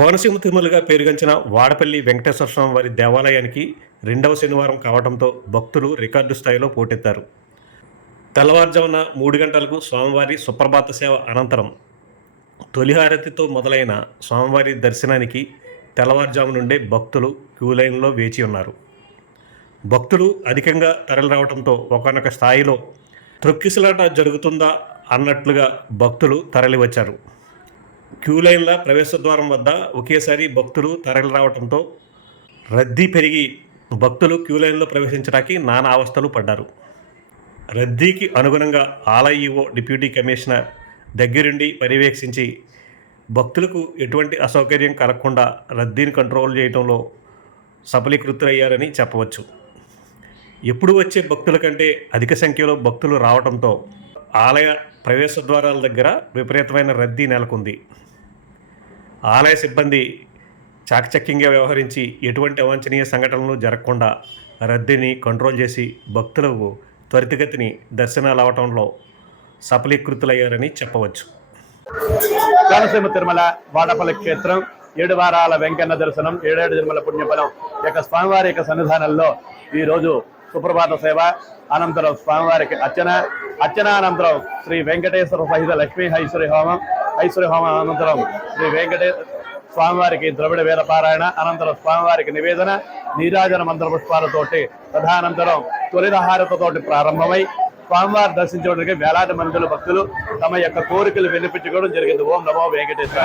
కోనసీమ తిరుమలగా పేరుగంచిన వాడపల్లి వెంకటేశ్వర స్వామి వారి దేవాలయానికి రెండవ శనివారం కావడంతో భక్తులు రికార్డు స్థాయిలో పోటెత్తారు. తెల్లవారుజామున మూడు గంటలకు స్వామివారి సుప్రభాత సేవ అనంతరం తొలిహారతితో మొదలైన స్వామివారి దర్శనానికి తెల్లవారుజాము నుండే భక్తులు క్యూ లైన్లో వేచి ఉన్నారు. భక్తులు అధికంగా తరలిరావడంతో ఒకనొక స్థాయిలో త్రొక్కిసలాట జరుగుతుందా అన్నట్లుగా భక్తులు తరలివచ్చారు. క్యూ లైన్ల ప్రవేశ ద్వారం వద్ద ఒకేసారి భక్తులు తరలి రావడంతో రద్దీ పెరిగి భక్తులు క్యూ లైన్లో ప్రవేశించడానికి నానా అవస్థలు పడ్డారు. రద్దీకి అనుగుణంగా ఆలయ డిప్యూటీ కమిషనర్ దగ్గరుండి పర్యవేక్షించి భక్తులకు ఎటువంటి అసౌకర్యం కలగకుండా రద్దీని కంట్రోల్ చేయడంలో సఫలీకృతులయ్యారని చెప్పవచ్చు. ఎప్పుడు వచ్చే భక్తుల కంటే అధిక సంఖ్యలో భక్తులు రావడంతో ఆలయ ప్రవేశ ద్వారాల దగ్గర విపరీతమైన రద్దీ నెలకొంది. ఆలయ సిబ్బంది చాకచక్యంగా వ్యవహరించి ఎటువంటి అవాంఛనీయ సంఘటనలు జరగకుండా రద్దీని కంట్రోల్ చేసి భక్తులకు త్వరితగతిని దర్శనాలు అవటంలో సఫలీకృతులయ్యారని చెప్పవచ్చు. కోనసీమ తిరుమల వాడపల్లి క్షేత్రం ఏడు వారాల వెంకన్న దర్శనం ఏడేడు తిరుమల పుణ్యఫలం. యొక్క స్వామివారి యొక్క సన్నిధానంలో ఈరోజు సుప్రభాత సేవ. అనంతరం స్వామివారికి అర్చన. అర్చన అనంతరం శ్రీ వెంకటేశ్వర సహిత లక్ష్మీ ఐశ్వర్య హోమం. ఐశ్వర్య హోమం అనంతరం శ్రీ వెంకటే స్వామివారికి ద్రవిడ వేద పారాయణ. అనంతరం స్వామివారికి నివేదన. నీరాజన మంత్ర పుష్పాలతోటి తదనంతరం తొలిదహారతతోటి ప్రారంభమై స్వామివారి దర్శించడానికి వేలాది మందుల భక్తులు తమ యొక్క కోరికలు వినిపించుకోవడం జరిగింది. ఓం నమో వెంకటేశ్వర